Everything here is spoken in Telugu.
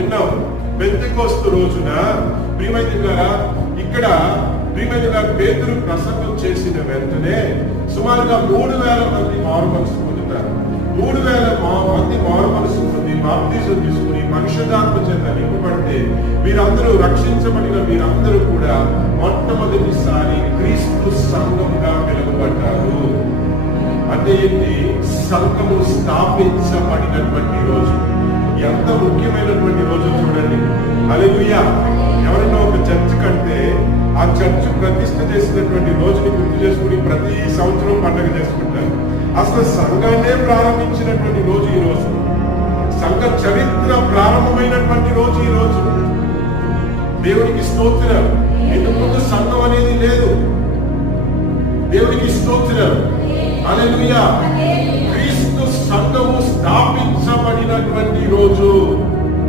విన్నాం. పెంతెకోస్తు రోజున ప్రియమైనదిగా ఇక్కడ ప్రియమైనదిగా పేతురు ప్రసంగం చేసిన వెంటనే సుమారుగా 3,000 మంది మారు మనసు పొందుతారు. 3,000 మంది మారు మనసు పొంది బాప్తిజం తీసుకుని పరిశుద్ధాత్మ చేత నింపబడితే మీరందరూ రక్షించబడిన మీరందరూ కూడా మొట్టమొదటిసారి క్రీస్తు సంఘంగా పిలువబడ్డారు. అంటే ఏంటి? సంఘము స్థాపించబడినటువంటి రోజు. ఎంత ముఖ్యమైనటువంటి రోజు చూడండి. హల్లెలూయా. ఎవరైనా ఒక చర్చ్ కంటే ఆ చర్చ్ ప్రతిష్ఠ చేసినటువంటి రోజుని గుర్తు చేసుకుని ప్రతి సంవత్సరం పండుగ చేసుకుంటారు. అసలు సంఘాన్నే ప్రారంభించినటువంటి రోజు ఈ రోజు. సంఘ చరిత్ర ప్రారంభమైనటువంటి రోజు ఈ రోజు. దేవునికి స్తోత్రం. ఇంతకు ముందు సంఘం అనేది లేదు. దేవునికి స్తోత్రం. హల్లెలూయా. క్రీస్తు సంఘము స్థాపించబడినటువంటి రోజు.